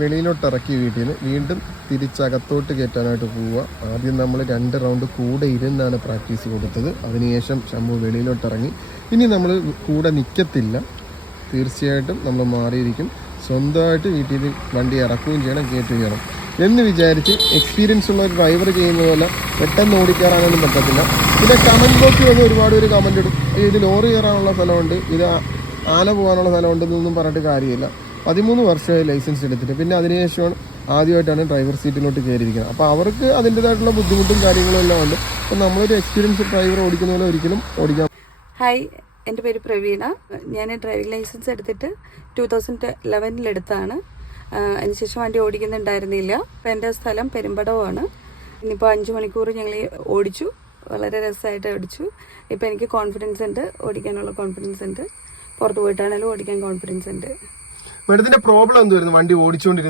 വെളിയിലോട്ട് ഇറക്കി വീട്ടിൽ നിന്ന് വീണ്ടും തിരിച്ചകത്തോട്ട് കയറ്റാനായിട്ട് പോവുക. ആദ്യം നമ്മൾ 2 റൗണ്ട് കൂടെ ഇരുന്നാണ് പ്രാക്ടീസ് കൊടുത്തത്. അതിനുശേഷം ശംഭു വെളിയിലോട്ട് ഇറങ്ങി. ഇനി നമ്മൾ കൂടെ നിൽക്കത്തില്ല, തീർച്ചയായിട്ടും നമ്മൾ മാറിയിരിക്കും. സ്വന്തമായിട്ട് വീട്ടിൽ വണ്ടി ഇറക്കുകയും ചെയ്യണം, കയറ്റുകയും ചെയ്യണം എന്ന് വിചാരിച്ച് എക്സ്പീരിയൻസ് ഉള്ള ഒരു ഡ്രൈവർ ചെയ്യുന്ന പോലെ പെട്ടെന്ന് ഓടിക്കാറാനൊന്നും പറ്റത്തില്ല. പിന്നെ കമൻറ്റ് ബോക്സിൽ വന്ന് ഒരുപാട് പേര് കമൻറ്റ് ഇടും, ഇത് ലോറി കയറാനുള്ള സ്ഥലമുണ്ട്, ഇത് ആല പോകാനുള്ള സ്ഥലമുണ്ടെന്നൊന്നും പറഞ്ഞിട്ട് കാര്യമില്ല. 13 വർഷമായി ലൈസൻസ് എടുത്തിട്ട്, പിന്നെ അതിനുശേഷമാണ് ആദ്യമായിട്ടാണ് ഡ്രൈവർ സീറ്റിലോട്ട് കയറിയിരിക്കുന്നത്. അപ്പോൾ അവർക്ക് അതിൻ്റേതായിട്ടുള്ള ബുദ്ധിമുട്ടും കാര്യങ്ങളും എല്ലാം ഉണ്ട്. അപ്പോൾ നമ്മളൊരു എക്സ്പീരിയൻസ് ഡ്രൈവർ ഓടിക്കുന്ന പോലെ ഒരിക്കലും ഓടിക്കാം. ഹായ്, എൻ്റെ പേര് പ്രവീണ. ഞാൻ ഡ്രൈവിംഗ് ലൈസൻസ് എടുത്തിട്ട് 2011 എടുത്താണ്. അതിനുശേഷം വണ്ടി ഓടിക്കുന്നുണ്ടായിരുന്നില്ല. അപ്പോൾ എൻ്റെ സ്ഥലം പെരുമ്പടവാണ്. ഇന്നിപ്പോൾ 5 മണിക്കൂർ ഞങ്ങൾ ഓടിച്ചു, വളരെ രസമായിട്ട് ഓടിച്ചു. ഇപ്പോൾ എനിക്ക് കോൺഫിഡൻസ് ഉണ്ട്, ഓടിക്കാനുള്ള കോൺഫിഡൻസ് ഉണ്ട്. പുറത്ത് പോയിട്ടാണെങ്കിലും ഓടിക്കാൻ കോൺഫിഡൻസ് ഉണ്ട്. മേഡത്തിന്റെ പ്രോബ്ലം എന്തുവായിരുന്നു വണ്ടി ഓടിച്ചുകൊണ്ടിരുന്നത്?